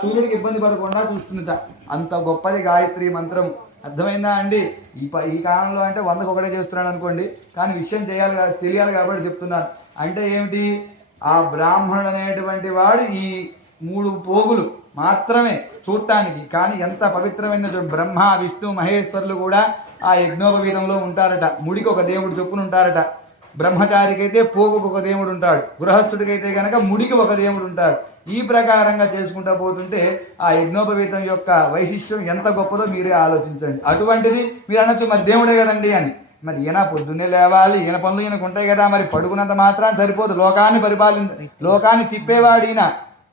సూర్యుడికి ఇబ్బంది పడకుండా చూస్తుందట. అంత గొప్పది గాయత్రి మంత్రం. అర్థమైందా అండి? ఈ కాలంలో అంటే 100కి ఒకటే చేస్తున్నాడు అనుకోండి, కానీ విషయం తెలియాలి కాబట్టి చెప్తున్నాను. అంటే ఏమిటి? ఆ బ్రాహ్మణుడు అనేటువంటి వాడు ఈ 3 పోగులు మాత్రమే చూడటానికి, కానీ ఎంత పవిత్రమైన బ్రహ్మ విష్ణు మహేశ్వరులు కూడా ఆ యజ్ఞోపవీతంలో ఉంటారట. ముడికి ఒక దేవుడు చొప్పున ఉంటారట. బ్రహ్మచారికైతే పోగుకు ఒక దేవుడు ఉంటాడు, గృహస్థుడికైతే కనుక ముడికి ఒక దేవుడు ఉంటాడు. ఈ ప్రకారంగా చేసుకుంటూ పోతుంటే ఆ యజ్ఞోపవీతం యొక్క వైశిష్ట్యం ఎంత గొప్పదో మీరే ఆలోచించండి. అటువంటిది మీరు అనొచ్చు, మరి దేవుడే కదండి అని. మరి ఈయన పొద్దున్నే లేవాలి, ఈయన పనులు ఈయనకు ఉంటాయి కదా, మరి పడుకున్నంత మాత్రాన్ని సరిపోదు. లోకాన్ని తిప్పేవాడు ఈయన,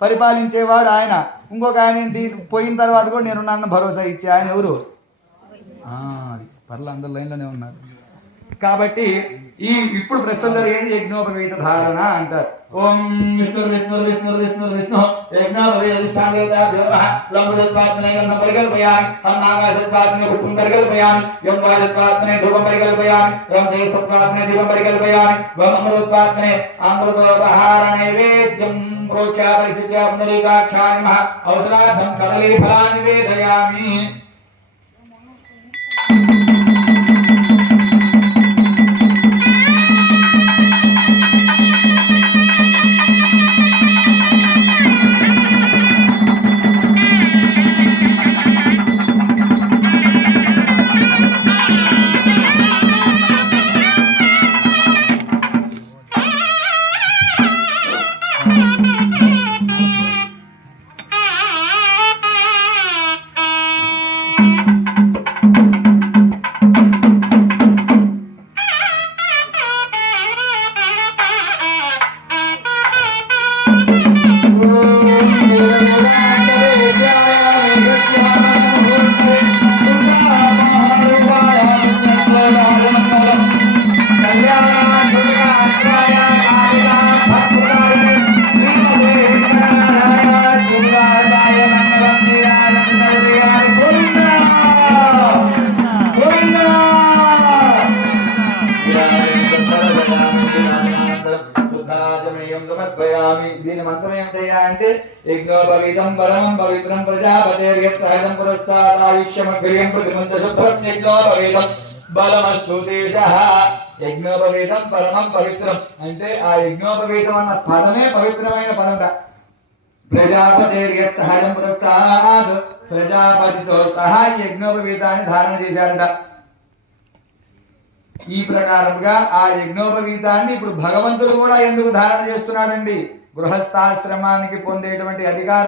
పరిపాలించేవాడు ఆయన. ఇంకొక ఆయన ఏంటి, పోయిన తర్వాత కూడా నేనున్నాను భరోసా ఇచ్చే ఆయన ఎవరు? పర్ల అందరు లైన్లోనే ఉన్నారు. కాబట్టి ఇప్పుడు ప్రస్తుతం జరిగేది యజ్ఞోపవీత ధారణ అంటారు. ఓం విష్ణు విష్ణు విష్ణు విష్ణు విష్ణు పరికల్పయామి పుష్పం పరికల్పయామి ధూపం పరికల్పయామి దీపం పరికల్పయామి అమృతోత్పాదనే అమృతోపహార నైవేద్యం ప్రోచ్యా పరిస్థిత్యా పునరీకాక్షాయ నమః ఔషధార్థం కదలీ ఫలాన్ని నివేదయామి. దీని మంత్రం ఏమిటయ్యా అంటే యజ్ఞోపవీతం పరమం పవిత్రం ప్రజాపతేర్యత్సహజం పురస్తాదాయుష్యమగ్రియం ప్రతిమంచ శుభ్రం యజ్ఞోపవీతం బలమస్తు తేజః. యజ్ఞోపవీతం పరమం పవిత్రం అంటే ఆ యజ్ఞోపవీతం అన్న పదమే పవిత్రమైన పదంట. ప్రజాపతేర్యత్సహజం పురస్తాద్, ప్రజాపతితో సహా యజ్ఞోపవీతాన్ని ధారణ చేశారట. ఈ ప్రకారంగా ఆ యజ్ఞోపవీతాన్ని ఇప్పుడు భగవంతుడు కూడా ఎందుకు ధారణ చేస్తున్నాడండి? గృహస్థాశ్రమానికి పొందేటువంటి అధికారం